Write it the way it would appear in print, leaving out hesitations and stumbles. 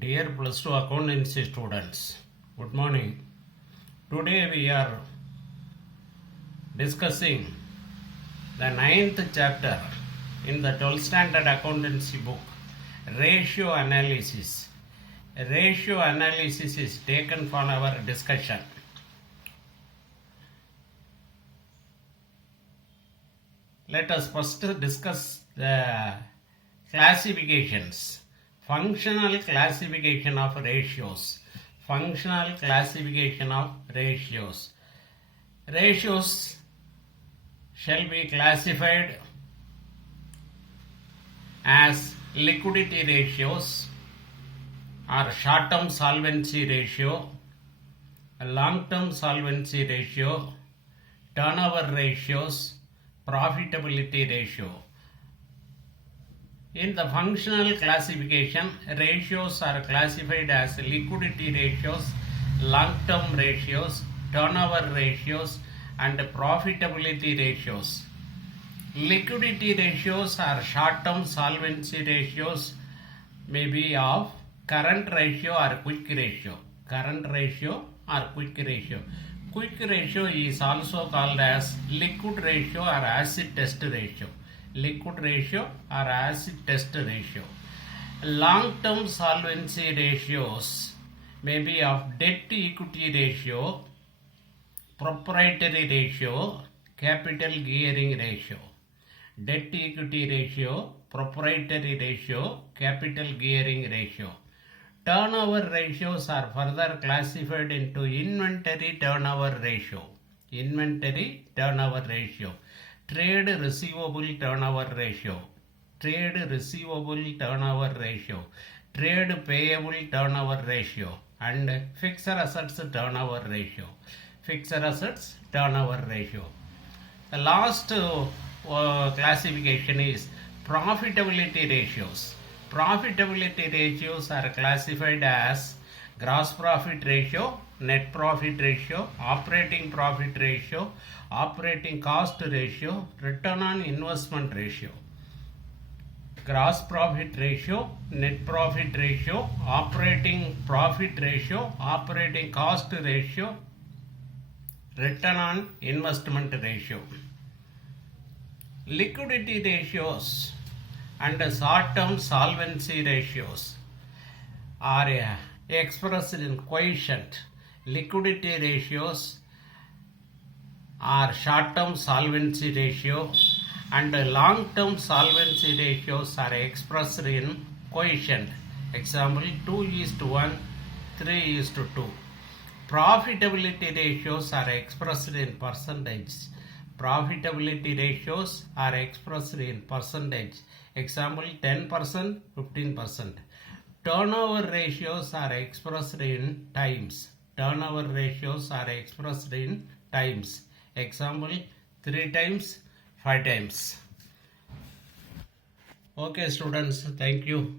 Dear plus 2 accountancy students, good morning. Today we are discussing the 9th chapter in the 12th standard accountancy book, ratio analysis. Ratio analysis is taken from our discussion. Let us first discuss the classifications. Functional classification of ratios. Functional classification of ratios. Ratios shall be classified as liquidity ratios or short-term solvency ratio, long-term solvency ratio, turnover ratios, profitability ratio. In the functional classification, ratios are classified as liquidity ratios, long-term ratios, turnover ratios, and profitability ratios. Liquidity ratios are short-term solvency ratios, may be of current ratio or quick ratio. Current ratio or quick ratio. Quick ratio is also called as liquid ratio or acid test ratio. Liquid ratio or acid test ratio. Long-term solvency ratios may be of debt to equity ratio, proprietary ratio, capital gearing ratio. Debt to equity ratio, proprietary ratio, capital gearing ratio. Turnover ratios are further classified into inventory turnover ratio. Inventory turnover ratio. Trade receivable turnover ratio. Trade receivable turnover ratio. Trade payable turnover ratio. And fixed assets turnover ratio. Fixed assets turnover ratio. The last classification is profitability ratios. Profitability ratios are classified as gross profit ratio, net profit ratio, operating profit ratio, operating cost ratio, return on investment ratio. Gross profit ratio, net profit ratio, operating profit ratio, operating cost ratio, return on investment ratio. Liquidity ratios and short-term solvency ratios are expressed in quotient. Liquidity ratios are short-term solvency ratio and long-term solvency ratios are expressed in quotient. Example 2:1, 3:2. Profitability ratios are expressed in percentage. Profitability ratios are expressed in percentage. Example 10%, 15%. Turnover ratios are expressed in times. Turnover ratios are expressed in times. Example 3 times, 5 times. Okay students, thank you.